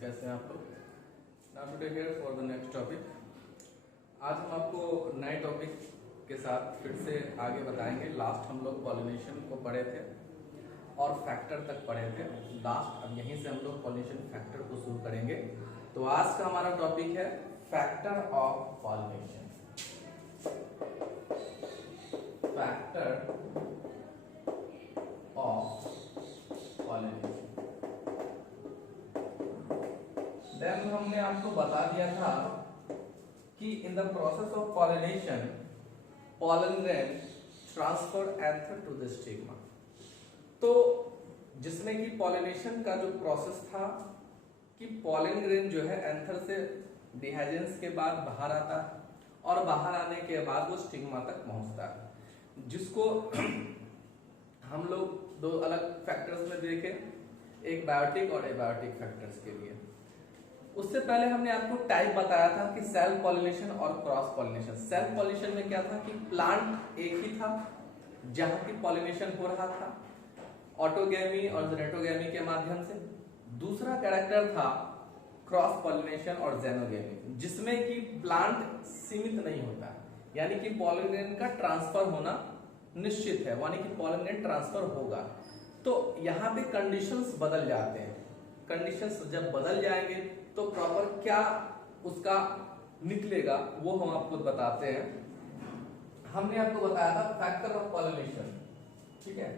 कैसे हैं आप लोग? Now today here for the next topic. आज हम आपको नए टॉपिक के साथ फिर से आगे बताएंगे। लास्ट हम लोग पॉलिनेशन को पढ़े थे और फैक्टर तक पढ़े थे। लास्ट अब यहीं से हम लोग पॉलिनेशन फैक्टर को शुरू करेंगे। तो आज का हमारा टॉपिक है factor of pollination. Factor of pollination. Then हमने आपको बता दिया था कि in the process of pollination pollen grain transfer anther to the stigma. तो जिसमें कि पॉलिनेशन का जो प्रोसेस था कि पॉलन ग्रेन जो है एंथर से डिहाइजेंस के बाद बाहर आता है और बाहर आने के बाद वो स्टिग्मा तक पहुंचता है, जिसको हम लोग दो अलग फैक्टर्स में देखें, एक बायोटिक और एबायोटिक फैक्टर्स के लिए। उससे पहले हमने आपको टाइप बताया था कि सेल्फ पॉलिनेशन और क्रॉस पॉलिनेशन। सेल्फ पॉलिनेशन में क्या था कि प्लांट एक ही था जहां की पॉलिनेशन हो रहा था ऑटोगैमी और जेनेटोगैमी के माध्यम से। दूसरा कैरेक्टर था क्रॉस पॉलिनेशन और जेनोगैमी, जिसमें कि प्लांट सीमित नहीं होता, यानी कि पॉलन ग्रेन का ट्रांसफर होना निश्चित है, यानी कि पॉलन ग्रेन ट्रांसफर होगा। तो यहाँ पे कंडीशंस बदल जाते हैं। कंडीशंस जब बदल जाएंगे तो प्रॉपर क्या उसका निकलेगा वो हम आपको बताते हैं। हमने आपको बताया था फैक्टर ऑफ पॉलिनेशन, ठीक है।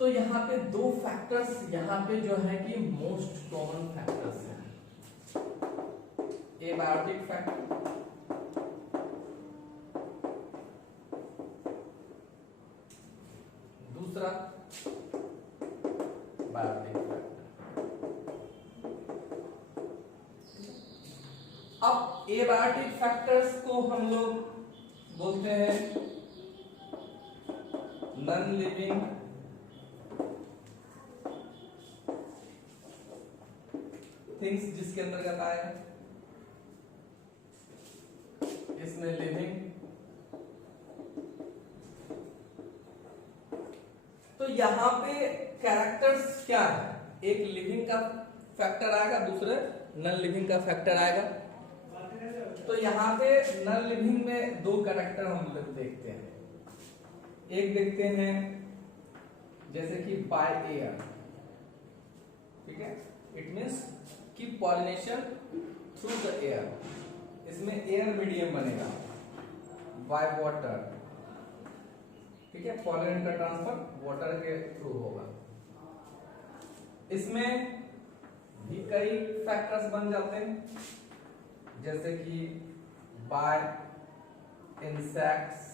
तो यहाँ पे दो फैक्टर्स यहाँ पे जो है कि मोस्ट कॉमन फैक्टर्स हैं। एबायोटिक फैक्टर, दूसरा बायोटिक फैक्टर। अब एबायोटिक फैक्टर्स को हम लोग बोलते हैं नॉन लिविंग थिंग्स, जिसके अंतर्गत आएगा इसमें लिविंग। तो यहां पे कैरेक्टर्स क्या है, एक लिविंग का फैक्टर आएगा, दूसरे नॉन लिविंग का फैक्टर आएगा। तो यहाँ पे नॉन लिविंग में दो कैरेक्टर हम लोग देखते हैं। एक देखते हैं जैसे कि बाय एयर, ठीक है, इट मींस कि पॉलिनेशन थ्रू द एयर, इसमें एयर मीडियम बनेगा। बाय वाटर, ठीक है, पॉलन का ट्रांसफर वाटर के थ्रू होगा। इसमें भी कई फैक्टर्स बन जाते हैं, जैसे कि by insects,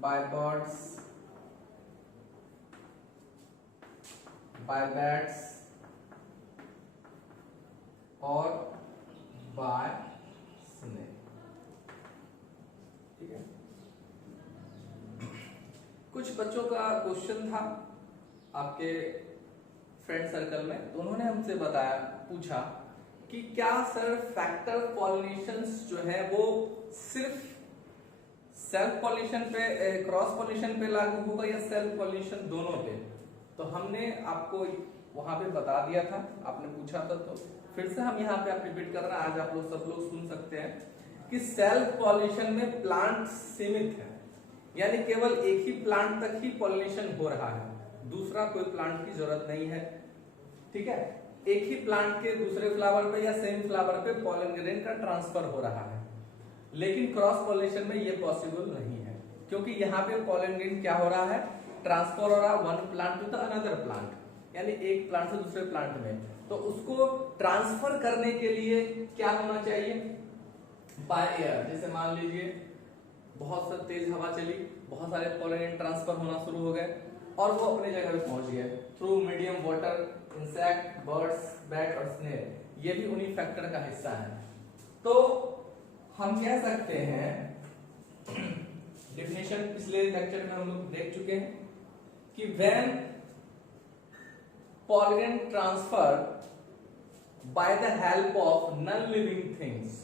by birds, by bats और बाय स्नेक, ठीक है। कुछ बच्चों का क्वेश्चन था आपके फ्रेंड सर्कल में, तो उन्होंने हमसे पूछा कि क्या सर फैक्टर पॉलिनेशंस जो है वो सिर्फ सेल्फ पॉलिनेशन पे, क्रॉस पॉलिनेशन पे लागू होगा या सेल्फ पॉलिनेशन दोनों पे? तो हमने आपको वहां पे बता दिया था, आपने पूछा था, तो फिर से हम यहाँ पे आप रिपीट कर रहे हैं। आज आप लोग सब लोग सुन सकते हैं कि सेल्फ पॉलिनेशन में प्लांट सीमित है, यानी केवल एक ही प्लांट तक ही पॉलिनेशन हो रहा है, दूसरा कोई प्लांट की जरूरत नहीं है, ठीक है। एक ही प्लांट के दूसरे फ्लावर पे या सेम फ्लावर पे पॉलन ग्रेन का ट्रांसफर हो रहा है। लेकिन क्रॉस पॉलिनेशन में ये पॉसिबल नहीं है, क्योंकि यहाँ पे पॉलन ग्रेन क्या हो रहा है, ट्रांसफर हो रहा है one plant to the another plant, यानी एक प्लांट से दूसरे प्लांट में। तो उसको ट्रांसफर करने के लिए क्या होना चाहिए, बाय एयर। जैसे मान लीजिए बहुत सा तेज हवा चली, बहुत सारे पॉलन ट्रांसफर होना शुरू हो गए और वो अपने जगह पे पहुंच गए through medium water, insect, birds, bat और स्नेक, ये भी उन्हीं फैक्टर का हिस्सा है। तो हम कह सकते हैं, डेफिनेशन पिछले लेक्चर में हम लोग देख चुके हैं कि when pollen transfer by the help of non living things,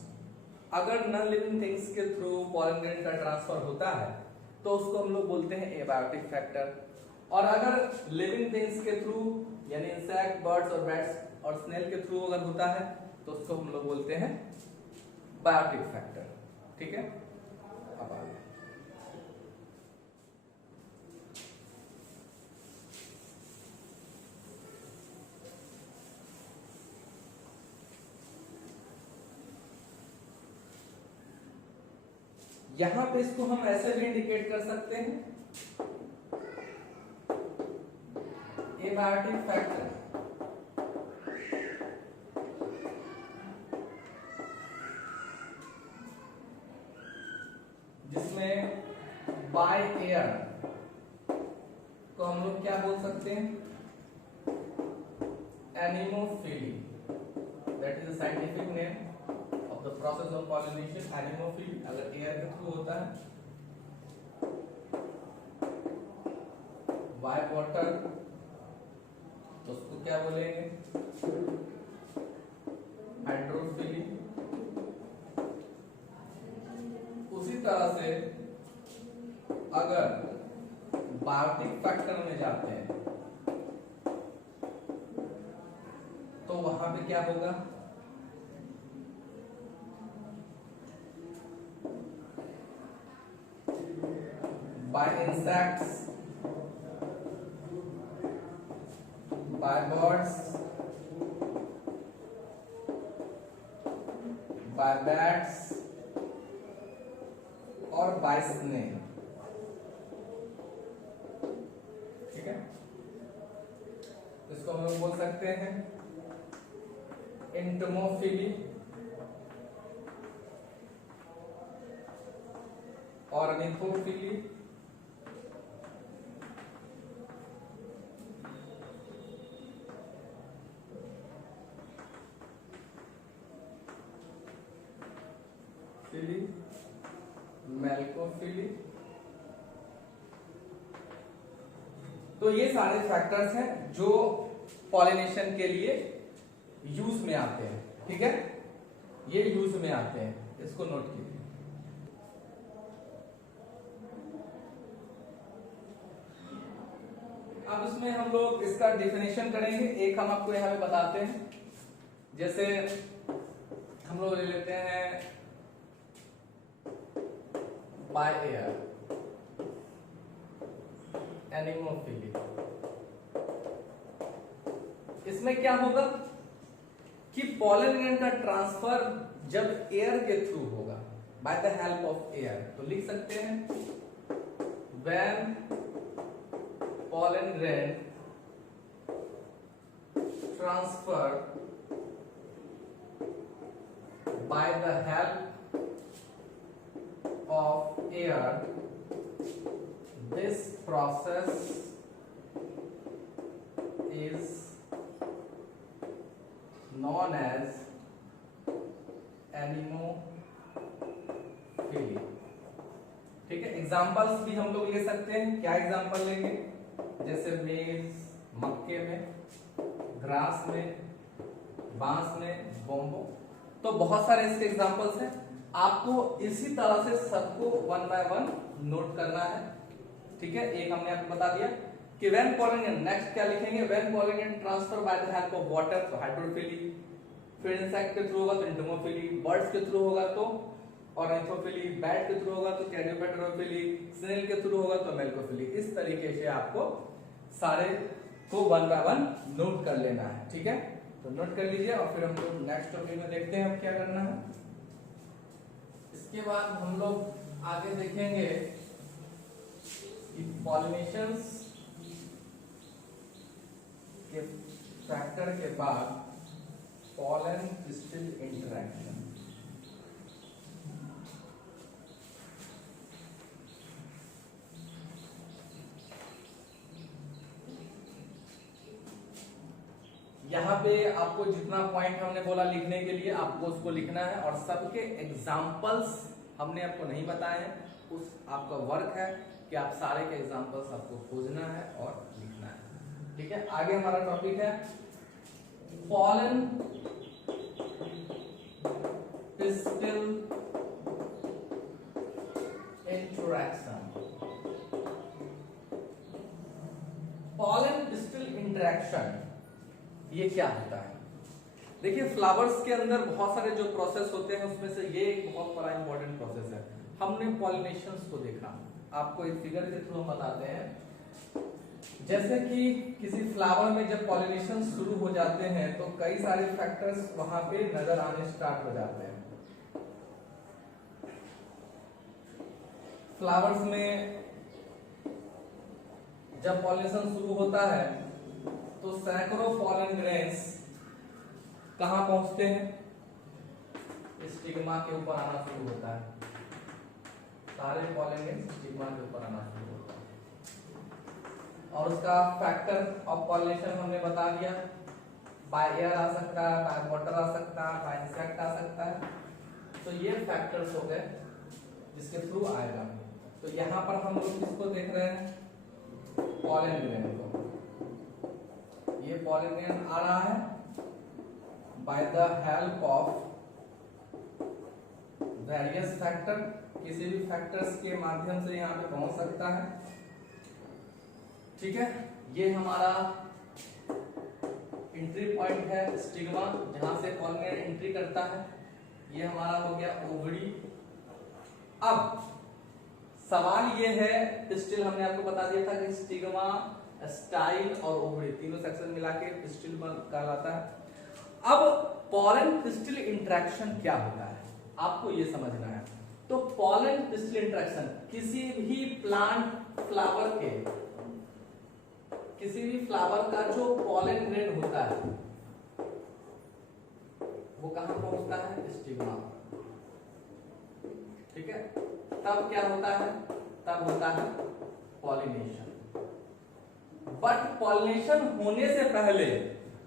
अगर नॉन लिविंग थिंग्स के थ्रू पॉलन ग्रेन का ट्रांसफर होता है तो उसको हम लोग बोलते हैं एबायोटिक फैक्टर। और अगर लिविंग थिंग्स के थ्रू यानी इंसेक्ट, बर्ड्स और बैट्स और स्नेल के थ्रू अगर होता है तो उसको हम लोग बोलते हैं बायोटिक फैक्टर। ठीक है, अब आगे यहां पे इसको हम ऐसे भी इंडिकेट कर सकते हैं, एबायोटिक फैक्टर जिसमें बाय एयर को हम लोग क्या बोल सकते हैं, anemophily, that is the scientific name of the process of pollination, anemophily. अगर एयर के थ्रू होता है, बाय वाटर तो उसको क्या बोलेंगे, हाइड्रोफिली। उसी तरह से अगर बायोटिक फैक्टर में जाते हैं तो वहां पे क्या होगा, by insects, by birds, by bats और बाय स्नेल। ठीक है, इसको हम लोग बोल सकते हैं एंटोमोफिली और निथोफिली। फिली, मेल्कोफिली। तो ये सारे फैक्टर्स हैं जो पॉलिनेशन के लिए यूज में आते हैं। ठीक है, ये यूज में आते हैं, इसको नोट कीजिए। अब इसमें हम लोग इसका डेफिनेशन करेंगे। एक हम आपको यहां पे बताते हैं, जैसे हम लोग ले लेते हैं बाय एयर, एनिमोफिली। इसमें क्या होगा कि पॉलन का ट्रांसफर जब एयर के थ्रू होगा, by the help of air, तो लिख सकते हैं when pollen grain transferred by the help of air, this process is known as anemophily. ठीक है, एग्जांपल्स भी हम लोग ले सकते हैं। क्या एग्जांपल लेंगे, जैसे मेज, मक्के में, ग्रास में, बांस में, बोम्बो। तो बहुत सारे इसके एग्जांपल्स हैं। आपको इसी तरह से सबको वन बाय वन नोट करना है। ठीक है, एक हमने आपको बता दिया कि व्हेन पॉलिनेशन, नेक्स्ट क्या लिखेंगे, when pollination transfer by the help of water तो हाइड्रोफिली, फिर इंसेक्ट के थ्रू होगा तो एंटोमोफिली, बर्ड्स के थ्रू होगा तो ऑर्निथोफिली, बैट के थ्रू होगा तो कैरियोपेटेरोफिली, स्नेल के थ्रू होगा तो मेल्कोफिली। इस तरीके से आपको सारे को वन बाय वन नोट कर लेना है। ठीक है, तो नोट कर लीजिए और फिर हम लोग नेक्स्ट टॉपिक में देखते हैं अब क्या करना है। इसके बाद हम लोग आगे देखेंगे कि पॉलिनेशंस के फैक्टर के बाद पॉलन क्रिस्टल इंटरैक्शन। यहाँ पे आपको जितना पॉइंट हमने बोला लिखने के लिए आपको उसको लिखना है, और सबके एग्जाम्पल्स हमने आपको नहीं बताए हैं। उस आपका वर्क है कि आप सारे के एग्जाम्पल्स आपको खोजना है और लिखना है। ठीक है, आगे हमारा टॉपिक है पॉलन पिस्टिल इंटरैक्शन। इंटरेक्शन ये क्या होता है? देखिए फ्लावर्स के अंदर बहुत सारे जो प्रोसेस होते हैं उसमें से ये एक बहुत बड़ा इंपॉर्टेंट प्रोसेस है। हमने पॉलिनेशंस को देखा, आपको एक फिगर के थ्रू हम बताते हैं। जैसे कि किसी फ्लावर में जब पॉलिनेशन शुरू हो जाते हैं तो कई सारे फैक्टर्स वहां पे नजर आने स्टार्ट हो जाते हैं। फ्लावर्स में जब पॉलिनेशन शुरू होता है तो सैकड़ों पॉलन ग्रेन्स कहां पहुंचते हैं? स्टिग्मा के ऊपर आना शुरू होता है। सारे पॉलन ग्रेन्स स्टिग्मा के ऊपर आना शुरू होता है और उसका फैक्टर ऑफ पॉलिनेशन हमने बता दिया। बाय एयर आ सकता है, बाय वाटर आ सकता है, बाय इंसेक्ट आ सकता है। तो ये फैक्टर्स हो गए जिसके थ्रू आएगा। तो यहां पर हम लोग किसको देख रहे हैं? पॉलन ग्रेन को। ये पॉलन ग्रेन आ रहा है by the help of various factor, किसी भी फैक्टर्स के माध्यम से यहाँ पे पहुंच सकता है। ठीक है, ये हमारा एंट्री पॉइंट है स्टिग्मा, जहां से पॉलन ग्रेन एंट्री करता है। ये हमारा हो गया ओवरी। अब सवाल ये है, पिस्टिल हमने आपको बता दिया था कि स्टिग्मा, स्टाइल और ओवरी तीनों सेक्शन मिला के पिस्टिल कहलाता है। अब पॉलन पिस्टिल इंटरेक्शन क्या होता है आपको ये समझना है। तो पॉलन पिस्टिल इंटरेक्शन किसी भी प्लांट फ्लावर के, किसी भी फ्लावर का जो पॉलन ग्रेन होता है वो कहां पहुंचता है? स्टिग्मा। ठीक है, तब क्या होता है? तब होता है पॉलिनेशन। बट पॉलिनेशन होने से पहले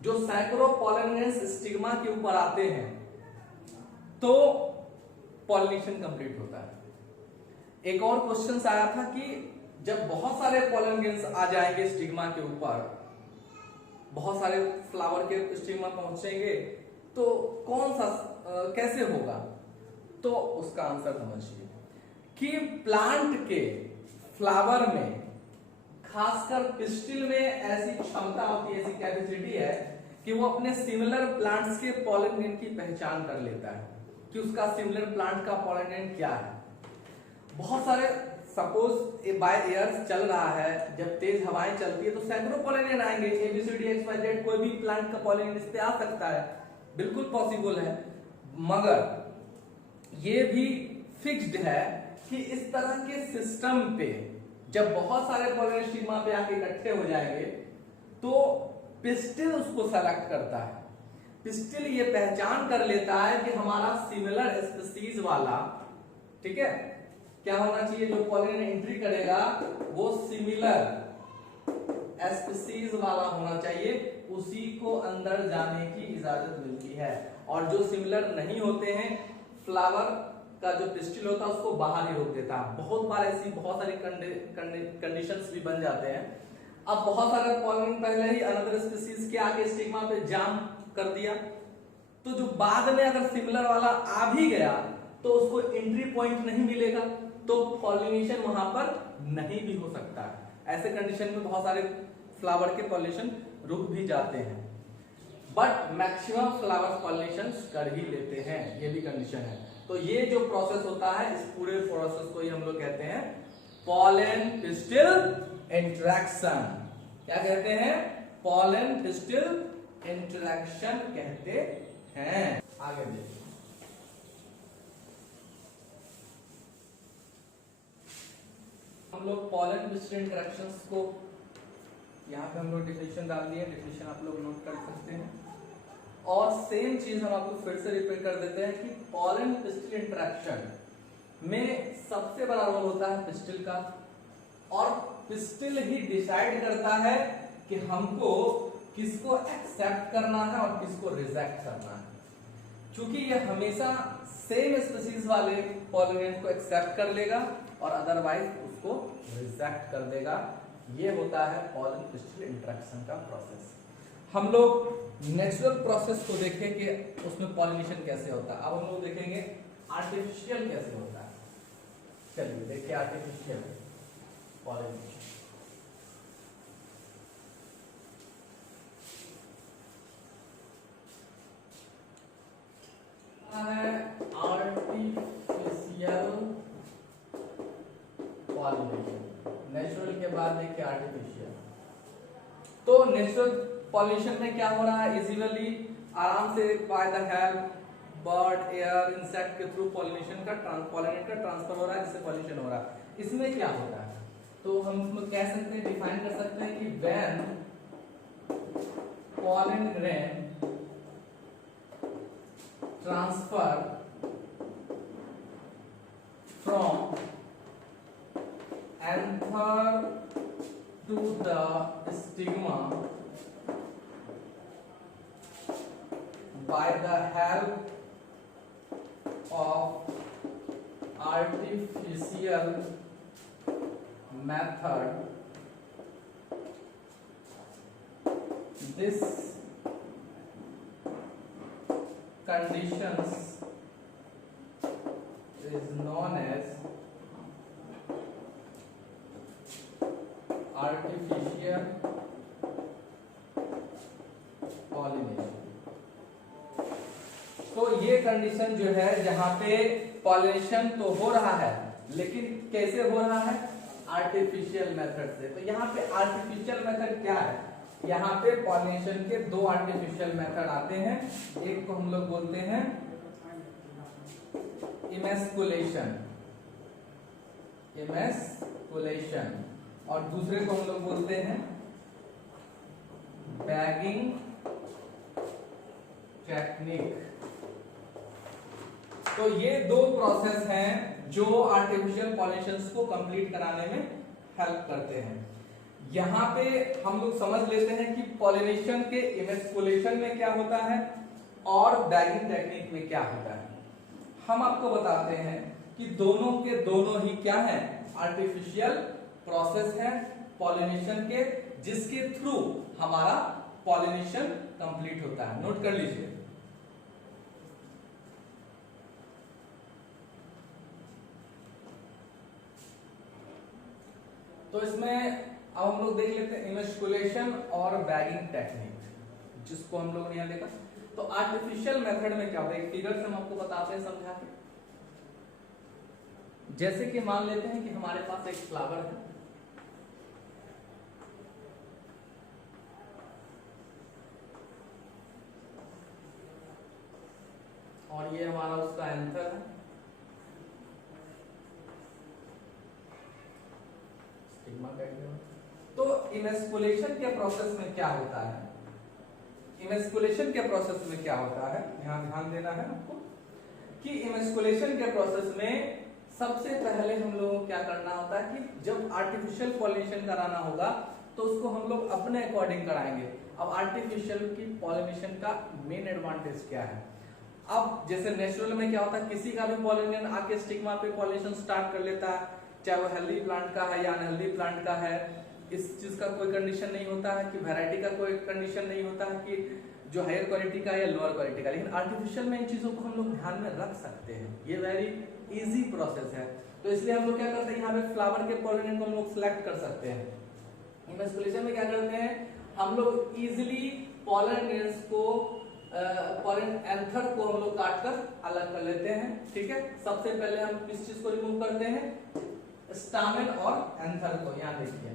जो सैकड़ों पॉलन ग्रेन्स स्टिग्मा के ऊपर आते हैं तो पॉलिनेशन कंप्लीट होता है। एक और क्वेश्चन आया था कि जब बहुत सारे पॉलन ग्रेन्स आ जाएंगे स्टिग्मा के ऊपर, बहुत सारे फ्लावर के स्टिग्मा पहुंचेंगे तो कौन सा कैसे होगा? तो उसका आंसर समझिए कि प्लांट के फ्लावर में, खासकर पिस्टिल में ऐसी क्षमता होती है, ऐसी कैपेसिटी है कि वो अपने सिमिलर प्लांट्स के पॉलन ग्रेन की पहचान कर लेता है कि उसका सिमिलर प्लांट का पॉलन ग्रेन क्या है। बहुत सारे, सपोज बाय एयर चल रहा है, जब तेज हवाएं चलती है तो सैकड़ों पॉलन ग्रेन आएंगे, ABCD XYZ, कोई भी प्लांट का पॉलन ग्रेन इस पे आ सकता है, बिल्कुल पॉसिबल है। मगर ये भी फिक्स्ड है कि इस तरह के सिस्टम पे जब बहुत सारे पॉलन स्टिग्मा पे आके इकट्ठे हो जाएंगे तो पिस्टिल उसको सेलेक्ट करता है। पिस्टिल ये पहचान कर लेता है कि हमारा सिमिलर स्पीसीज वाला, ठीक है, क्या होना चाहिए? जो पॉलन एंट्री करेगा वो सिमिलर स्पीसीज वाला होना चाहिए, उसी को अंदर जाने की इजाजत मिलती है। और जो सिमिलर नहीं होते हैं, फ्लावर का जो पिस्टिल होता है उसको बाहर ही रोक देता है। बहुत बार ऐसी बहुत सारी कंडीशंस भी बन जाते हैं। अब बहुत सारे पॉलन पहले ही अनदर स्पीसीज के आके स्टिग्मा पे जाम कर दिया, तो जो बाद में अगर सिमिलर वाला आ भी गया तो उसको एंट्री पॉइंट नहीं मिलेगा, तो पॉलिनेशन वहां पर नहीं भी हो सकता है। ऐसे कंडीशन में बहुत सारे फ्लावर के पॉलिनेशन रुक भी जाते हैं, बट मैक्सिमम फ्लावर पॉलिनेशन कर ही लेते हैं, ये भी कंडीशन है। तो ये जो प्रोसेस होता है, इस पूरे प्रोसेस को ही हम लोग कहते हैं पॉलन पिस्टिल इंटरेक्शन। क्या कहते हैं? पॉलन पिस्टिल इंटरेक्शन कहते हैं। आगे देखिए, हम लोग पॉलन पिस्टिल इंटरेक्शंस को यहाँ पे हम लोग डिफिनेशन डाल दिए, डिफिनेशन आप लोग नोट कर सकते हैं। और सेम चीज हम आपको फिर से रिपीट कर देते हैं कि पॉलन पिस्टिल इंटरेक्शन में सबसे बड़ा रोल होता है पिस्टिल का, और पिस्टिल ही डिसाइड करता है कि हमको किसको एक्सेप्ट करना है और किसको रिजेक्ट करना है। क्योंकि ये हमेशा सेम स्पीसीज वाले पॉलन ग्रेन को एक्सेप्ट कर लेगा और अदरवाइज उसको रिजेक्ट कर देगा। ये होता है पॉलन पिस्टिल इंटरेक्शन का प्रोसेस। हम लोग नेचुरल प्रोसेस को देखें कि उसमें पॉलिनेशन कैसे होता है। अब हम लोग देखेंगे आर्टिफिशियल कैसे होता है। चलिए देखिए आर्टिफिशियल पॉलिनेशन। देखिए आर्टिफिशियल। तो नेचुरल पॉल्यूशन में क्या हो रहा है, इजीली आराम से by the help bird air insect के थ्रू पॉलिनेशन का पॉलिनेट का ट्रांसफर हो रहा है, जिससे पॉल्यूशन हो रहा है। इसमें क्या होता है, तो हम इसमें कह सकते हैं, डिफाइन कर सकते हैं कि when pollen grain transfer from anther to the stigma by the help of artificial method, this conditions is known as artificial pollination। तो ये कंडीशन जो है जहां पे पॉलिनेशन तो हो रहा है, लेकिन कैसे हो रहा है, आर्टिफिशियल मेथड से। तो यहाँ पे आर्टिफिशियल मेथड क्या है, यहाँ पे पॉलिनेशन के दो आर्टिफिशियल मेथड आते हैं। एक को हम लोग बोलते हैं इमेस्कुलेशन, और दूसरे को हम लोग बोलते हैं बैगिंग टेक्निक। तो ये दो प्रोसेस हैं जो आर्टिफिशियल पॉलिनेशन को कंप्लीट कराने में हेल्प करते हैं। यहाँ पे हम लोग समझ लेते हैं कि पॉलिनेशन के इमेस्कुलेशन में क्या होता है और बैगिंग टेक्निक में क्या होता है। हम आपको बताते हैं कि दोनों के दोनों ही क्या है, आर्टिफिशियल प्रोसेस है पॉलिनेशन के, जिसके थ्रू हमारा पॉलिनेशन कंप्लीट होता है। नोट कर लीजिए। तो इसमें अब हम लोग देख लेते हैं इमेस्कुलेशन और बैगिंग टेक्निक, जिसको हम लोग ने यहां देखा। तो आर्टिफिशियल मेथड में क्या होता है, एक फिगर से हम आपको बताते हैं समझा के। जैसे कि मान लेते हैं कि हमारे पास एक फ्लावर है, और ये हमारा उसका एंथर है, तो इमेस्कुलेशन के प्रोसेस में क्या होता है, इमेस्कुलेशन के प्रोसेस में क्या होता है, यहाँ ध्यान देना है आपको कि इमेस्कुलेशन के प्रोसेस में सबसे पहले हम लोगों को क्या करना होता है कि जब आर्टिफिशियल पॉलिनेशन कराना होगा तो उसको हम लोग अपने अकॉर्डिंग कराएंगे। अब आर्टिफिशियल की पॉलिनेशन का मेन एडवांटेज क्या है, अब जैसे नेचुरल में क्या होता है, किसी का भी पॉलिनेशन आके स्टिग्मा पे पॉलिनेशन स्टार्ट कर लेता है, चाहे वो हेल्दी प्लांट का है या अनहेल्दी प्लांट का है। इस चीज का कोई कंडीशन नहीं होता है कि वैरायटी का कोई कंडीशन नहीं होता है कि जो हायर क्वालिटी का या लोअर क्वालिटी का, लेकिन आर्टिफिशियल में इन चीजों को हम लोग ध्यान में रख सकते हैं। ये वेरी इजी प्रोसेस है, तो इसलिए हम लोग क्या करते हैं, यहाँ पे फ्लावर के पॉलिनेट को हम लोग सिलेक्ट कर सकते हैं। इमेस्कुलेशन में क्या करते हैं, हम लोग इजिली पॉलन ग्रेन्स को पॉलन एंथर को हम लोग काट कर अलग कर लेते हैं। ठीक है, सबसे पहले हम किस चीज को रिमूव करते हैं, स्टामेन और एंथर को। यहाँ देखिए,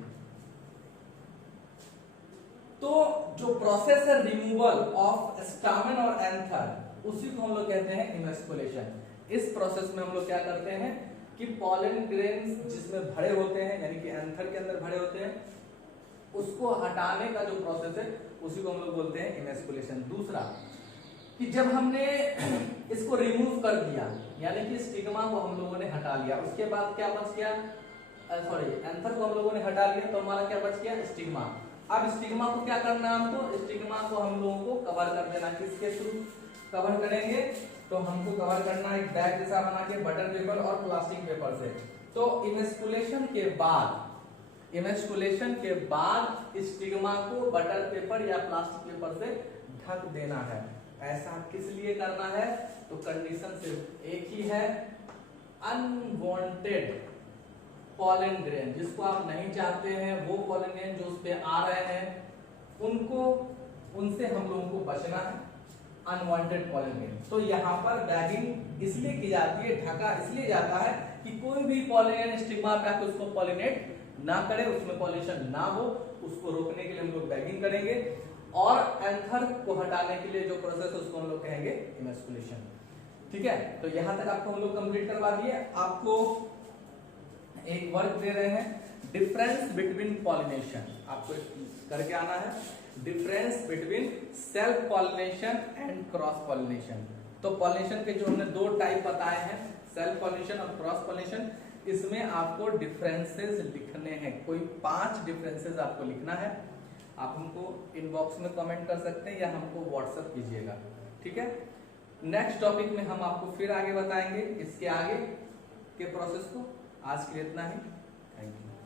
तो जो प्रोसेस है रिमूवल ऑफ स्टामेन और एंथर, उसी को हम लोग कहते हैं इमेस्कुलेशन। इस प्रोसेस में हम लोग क्या करते हैं कि पॉलन ग्रेन्स जिसमें भरे होते हैं, यानी कि एंथर के अंदर भरे होते हैं, उसको हटाने का जो प्रोसेस है उसी को हम लोग बोलते हैं इमेस्कुलेशन। दूसरा कि जब हमने इसको रिमूव कर दिया, यानी कि स्टिग्मा को हम लोगों ने हटा लिया, उसके बाद क्या बच गया, सॉरी एंथर को हम लोगों ने हटा लिया, तो हमारा क्या बच गया, स्टिग्मा। अब स्टिग्मा को क्या करना है हमको, स्टिग्मा को हम लोगों को कवर कर देना। किसके थ्रू कवर करेंगे, तो हमको कवर करना एक बैग जैसा बना के बटर पेपर और प्लास्टिक पेपर से। तो इमेस्कुलेशन के बाद स्टिग्मा को बटर पेपर या प्लास्टिक पेपर से ढक देना है। ऐसा किस लिए करना है, तो कंडीशन सिर्फ एक ही है, अनवांटेड पॉलन ग्रेन, जिसको आप नहीं चाहते हैं, वो पॉलन ग्रेन जो उस पे आ रहे हैं उनसे हम लोगों को बचना है, अनवांटेड पॉलन ग्रेन। तो यहाँ पर बैगिंग इसलिए की जाती है, ढका इसलिए जाता है कि कोई भी पॉलन स्टिग्मा पे आके उसको पॉलिनेट ना करे, उसमें पॉलिनेशन ना हो, उसको रोकने के लिए हम लोग बैगिंग करेंगे, और एंथर को हटाने के लिए जो प्रोसेस है उसको हम लोग कहेंगे इमस्कुलेशन। ठीक है, तो यहां तक आपको हम लोग कंप्लीट करवा दिए। आपको एक वर्क दे रहे हैं, डिफरेंस बिटवीन पॉलिनेशन, आपको करके आना है, difference between self pollination and cross pollination. तो पॉलिनेशन के जो हमने दो टाइप बताए हैं, सेल्फ पॉलिनेशन और क्रॉस पॉलिनेशन, इसमें आपको डिफरेंसेस लिखने हैं, कोई 5 डिफरेंसेस आपको लिखना है। आप हमको इनबॉक्स में कमेंट कर सकते हैं या हमको व्हाट्सएप कीजिएगा। ठीक है, नेक्स्ट टॉपिक में हम आपको फिर आगे बताएंगे इसके आगे के प्रोसेस को। आज के लिए इतना ही, थैंक यू।